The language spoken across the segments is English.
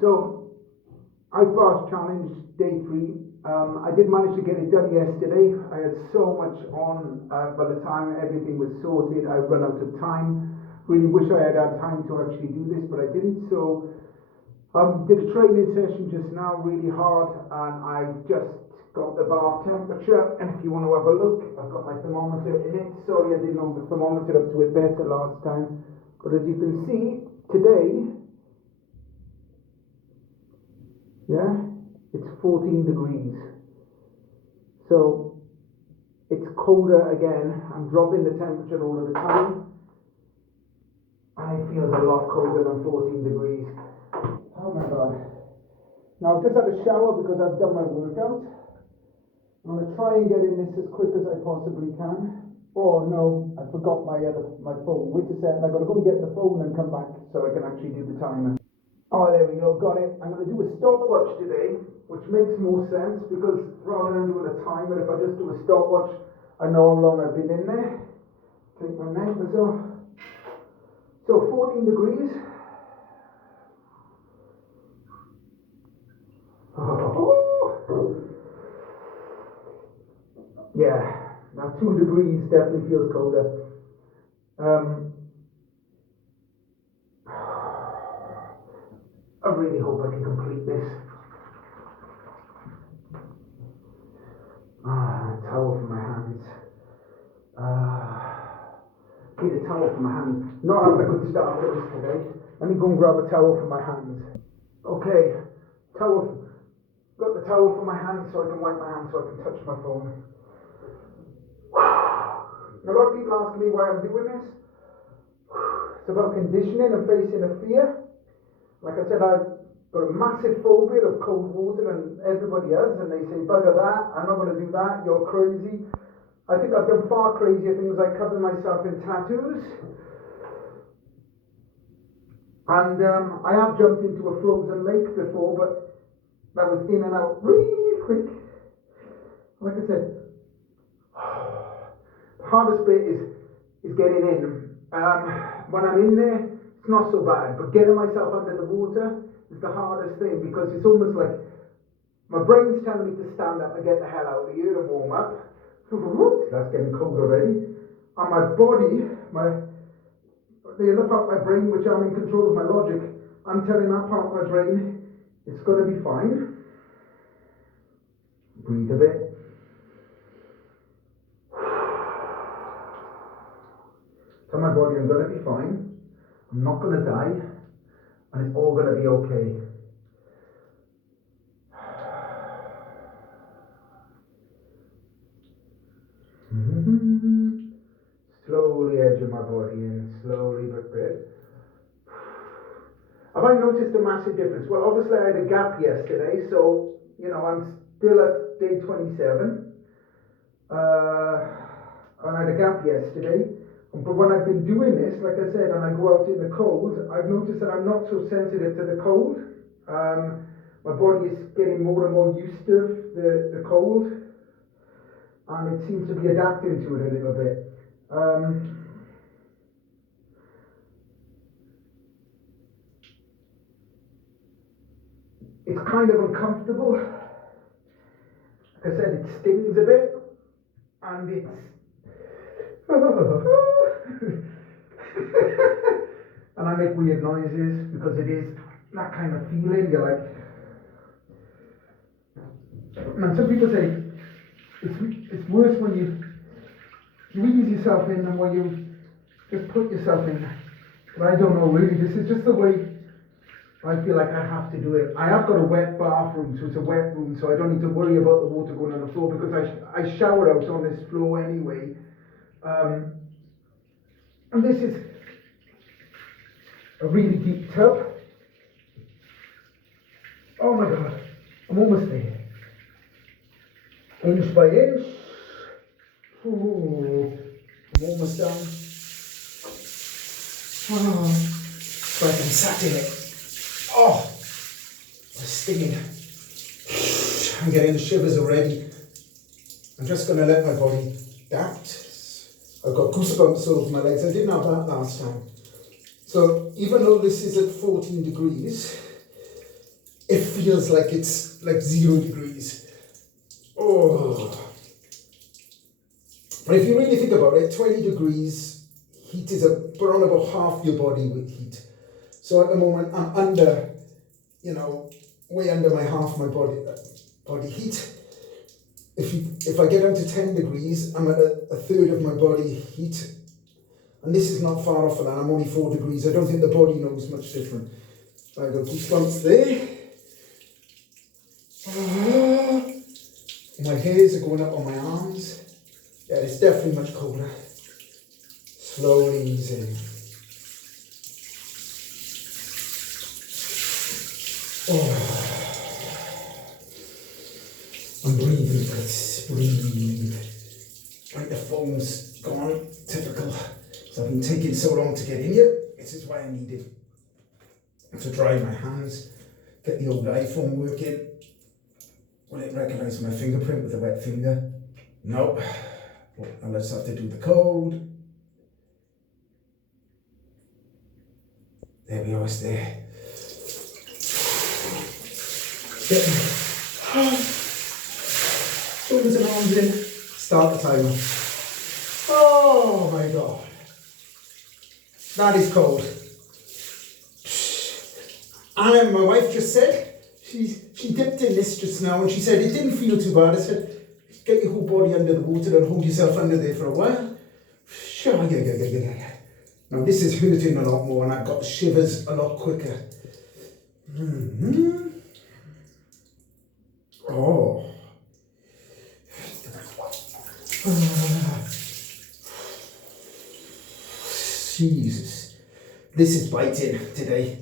So I fast challenge day 3. I did manage to get it done yesterday. I had so much on by the time everything was sorted. I run out of time. Really wish I had time to actually do this, but I didn't. So did a training session just now, really hard, and I just got the bath temperature. And if you want to have a look, I've got my thermometer in it. Sorry, I didn't have the thermometer up to it better last time, but as you can see today, yeah, it's 14 degrees. So it's colder again. I'm dropping the temperature all of the time, and it feels a lot colder than 14 degrees. Oh my god. Now I've just had a shower because I've done my workout. I'm going to try and get in this as quick as I possibly can. Oh no, I forgot my phone. Wait a second, I've got to go and get the phone and come back so I can actually do the timer. Oh, there we go, got it. I'm going to do a stopwatch today, which makes more sense because rather than doing a timer, if I just do a stopwatch, I know how long I've been in there. Take my numbers off. So 14 degrees. Oh. Yeah, now 2 degrees definitely feels colder. I really hope I can complete this. Towel for my hands. Need a towel for my hands. Not having a good start to this today. Let me go and grab a towel for my hands. Okay, towel. Got the towel for my hands so I can wipe my hands so I can touch my phone. A lot of people ask me why I'm doing this. It's about conditioning and facing a fear. Like I said, I've got a massive phobia of cold water, and everybody else, and they say, bugger that, I'm not going to do that, you're crazy. I think I've done far crazier things like cover myself in tattoos. And I have jumped into a frozen lake before, but that was in and out really quick. Like I said, the hardest bit is getting in. When I'm in there, it's not so bad, but getting myself under the water is the hardest thing because it's almost like my brain's telling me to stand up and get the hell out of here and warm up. That's getting cold already. And my body, the other part of my brain, which I'm in control of my logic, I'm telling that part of my brain, it's going to be fine. Breathe a bit. Tell my body I'm going to be fine. I'm not going to die. And it's all going to be okay. Slowly edging my body in, slowly but bit. Have I noticed a massive difference? Well, obviously I had a gap yesterday, so, I'm still at day 27. And I had a gap yesterday. But when I've been doing this, like I said, and I go out in the cold, I've noticed that I'm not so sensitive to the cold. My body is getting more and more used to the cold, and it seems to be adapting to it a little bit. It's kind of uncomfortable. Like I said, it stings a bit, and it's and I make weird noises because it is that kind of feeling. You're like, and some people say it's worse when you ease yourself in than when you just put yourself in. But I don't know really. This is just the way I feel like I have to do it. I have got a wet bathroom, so it's a wet room, so I don't need to worry about the water going on the floor because I shower out on this floor anyway. And this is a really deep tub. Oh my god, I'm almost there. Inch by inch. Ooh, I'm almost done. Oh, it's like I'm sat in it. Oh, it's stinging. I'm getting the shivers already. I'm just going to let my body adapt. I've got goosebumps all over my legs. I didn't have that last time. So even though this is at 14 degrees, it feels like it's like 0 degrees. Oh. But if you really think about it, 20 degrees heat is around about half your body with heat. So at the moment I'm under, way under half my body heat. If I get down to 10 degrees, I'm at a third of my body heat. And this is not far off of that, I'm only 4 degrees. I don't think the body knows much different. I've got goosebumps there. My hairs are going up on my arms. Yeah, it's definitely much colder. Slowly easing. I'm breathing, let's breathe. Right, the phone's gone, typical. So I've been taking so long to get in here. This is why I needed to dry my hands, get the old iPhone working. Will it recognise my fingerprint with a wet finger? No. Well, I'll just have to do the code. There we are, it's there. Shoulders and arms in. Start the timer. Oh my God. That is cold. And my wife just said, she dipped in this just now and she said it didn't feel too bad. I said, get your whole body under the water and hold yourself under there for a while. Sure, yeah. Now this is hurting a lot more and I've got the shivers a lot quicker. Mm-hmm. Oh. Jesus. This is biting today.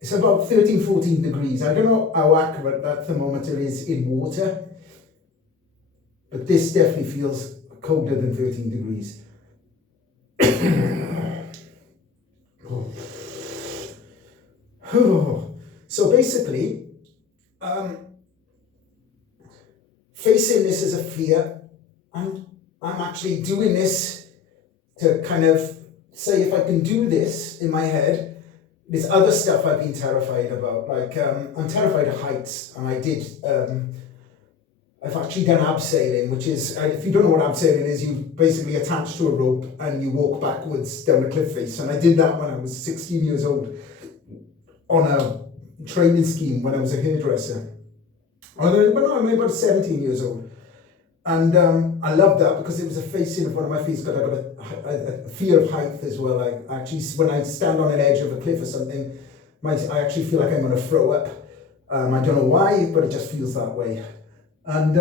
It's about 13, 14 degrees. I don't know how accurate that thermometer is in water, but this definitely feels colder than 13 degrees. So basically, facing this as a fear, I'm actually doing this to kind of say if I can do this in my head. There's other stuff I've been terrified about, like I'm terrified of heights, and I've actually done abseiling, which is, if you don't know what abseiling is, you basically attach to a rope and you walk backwards down a cliff face, and I did that when I was 16 years old on a training scheme when I was a hairdresser. I'm about 17 years old. And I loved that because it was a facing of one of my fears. I've got a fear of height as well. I actually, when I stand on an edge of a cliff or something, I actually feel like I'm going to throw up. I don't know why, but it just feels that way. And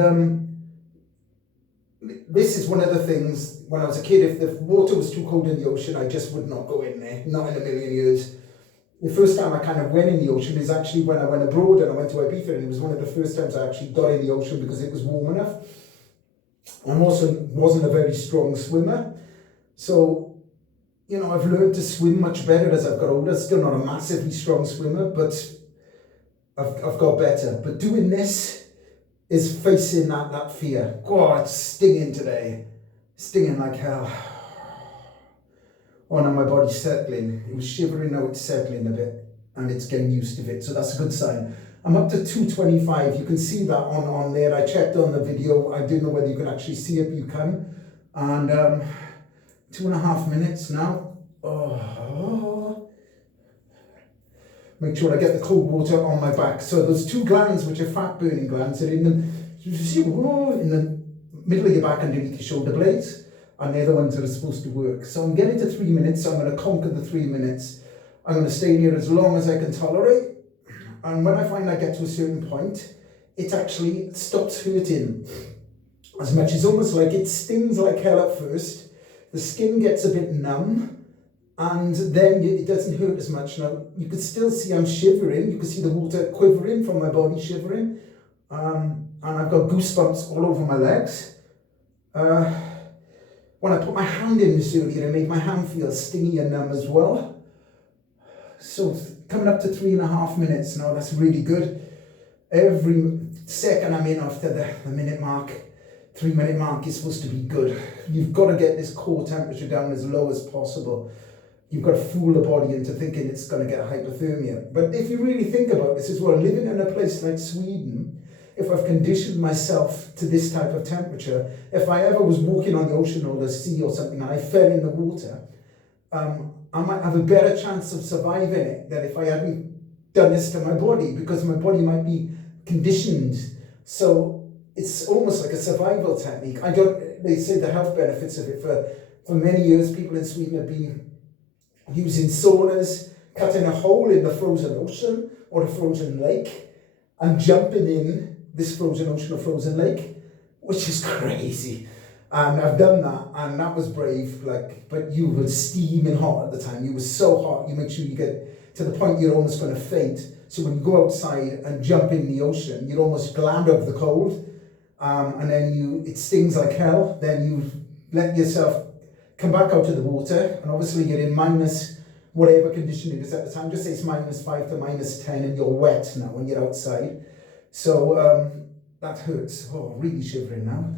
this is one of the things, when I was a kid, if the water was too cold in the ocean, I just would not go in there, not in a million years. The first time I kind of went in the ocean is actually when I went abroad and I went to Ibiza, and it was one of the first times I actually got in the ocean because it was warm enough. I also wasn't a very strong swimmer, so I've learned to swim much better as I've got older. Still not a massively strong swimmer, but I've got better. But doing this is facing that fear. God, it's stinging today, stinging like hell. Oh, now my body's settling. It was shivering, now it's settling a bit, and it's getting used to it. So that's a good sign. I'm up to 225. You can see that on there. I checked on the video. I didn't know whether you can actually see it, but you can. And 2.5 minutes now. Oh. Make sure I get the cold water on my back. So those two glands, which are fat burning glands, are in the middle of your back underneath your shoulder blades. And they're the ones that are supposed to work. So I'm getting to 3 minutes. So I'm going to conquer the 3 minutes. I'm going to stay here as long as I can tolerate. And when I find I get to a certain point, it actually stops hurting as much. It's almost like it stings like hell at first. The skin gets a bit numb, and then it doesn't hurt as much. Now, you can still see I'm shivering. You can see the water quivering from my body, shivering. And I've got goosebumps all over my legs. When I put my hand in this earlier, it made my hand feel stingy and numb as well. So coming up to 3.5 minutes now, that's really good. Every second I'm in after the minute mark, 3 minute mark is supposed to be good. You've got to get this core temperature down as low as possible. you've got to fool the body into thinking it's going to get hypothermia. But if you really think about this as well, living in a place like Sweden, if I've conditioned myself to this type of temperature, if I ever was walking on the ocean or the sea or something and I fell in the water, I might have a better chance of surviving it than if I hadn't done this to my body, because my body might be conditioned. So it's almost like a survival technique. They say the health benefits of it. For many years, people in Sweden have been using saunas, cutting a hole in the frozen ocean or the frozen lake and jumping in this frozen ocean or frozen lake, which is crazy. And I've done that, and that was brave, but you were steaming hot at the time. You were so hot, you make sure you get to the point you're almost going to faint. So when you go outside and jump in the ocean, you're almost glad of the cold, and then it stings like hell. Then you let yourself come back out of the water, and obviously you're in minus whatever condition it is at the time. Just say it's -5 to -10, and you're wet now when you're outside. So that hurts. Oh, really shivering now.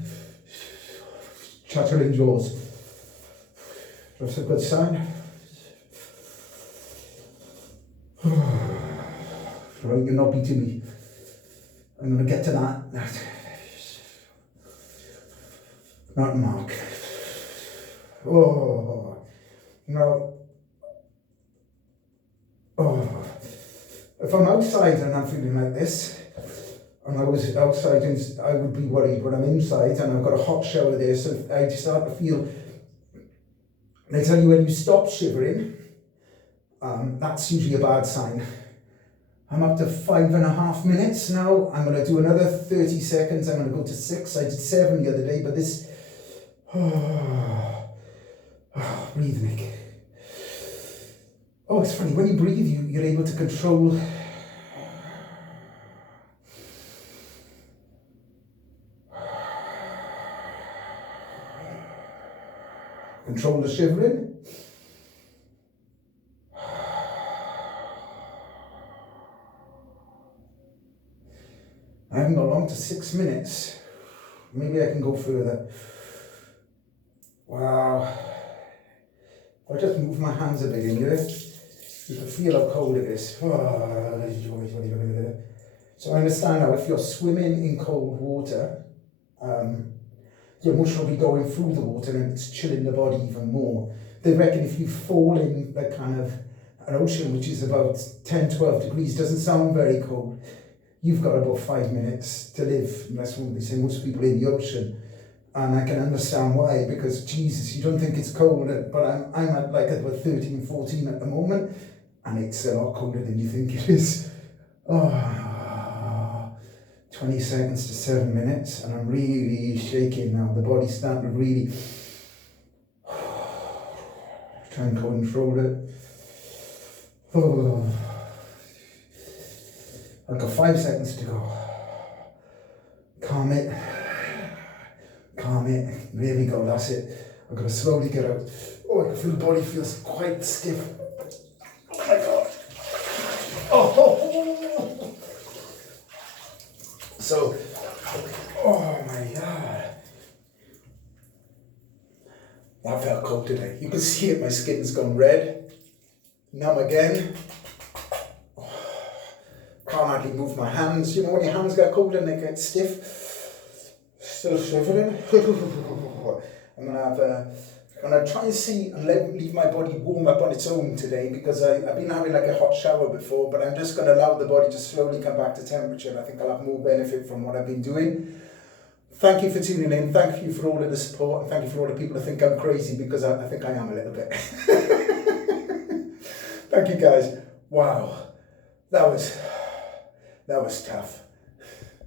Chattering jaws. That's a good sign. Right, you're not beating me. I'm going to get to that. Not Mark. Oh, no. Oh, if I'm outside and I'm feeling like this, and I was outside and I would be worried, but I'm inside and I've got a hot shower there, so I start to feel, they tell you when you stop shivering, that's usually a bad sign. I'm up to 5.5 minutes now. I'm going to do another 30 seconds. I'm going to go to 6. I did 7 the other day, but this, breathe, Nick. Oh, it's funny, when you breathe, you're able to control the shivering. I haven't got long to 6 minutes. Maybe I can go further. Wow. I just move my hands a bit in here. You can feel how cold it is. So I understand now, if you're swimming in cold water, your mush will be going through the water and it's chilling the body even more. They reckon if you fall in like kind of an ocean which is about 10-12 degrees, doesn't sound very cold, you've got about 5 minutes to live. And that's what they say, most people in the ocean. And I can understand why, because Jesus, you don't think it's cold, but I'm at like about 13, 14 at the moment, and it's a lot colder than you think it is. 20 seconds to 7 minutes, and I'm really shaking now. The body's starting to really try and control it. I've got 5 seconds to go. Calm it. There we go, that's it. I've got to slowly get out. Oh, I can feel the body feels quite stiff. Oh my God. Oh. So, oh my God. That felt cold today. You can see it, my skin's gone red. Numb again. Can't hardly move my hands. You know when your hands get cold and they get stiff? Still shivering. I'm gonna try and see and leave my body warm up on its own today, because I've been having like a hot shower before, but I'm just gonna allow the body to slowly come back to temperature, and I think I'll have more benefit from what I've been doing. Thank you for tuning in. Thank you for all of the support, and thank you for all the people who think I'm crazy, because I think I am a little bit. Thank you guys. Wow, that was tough.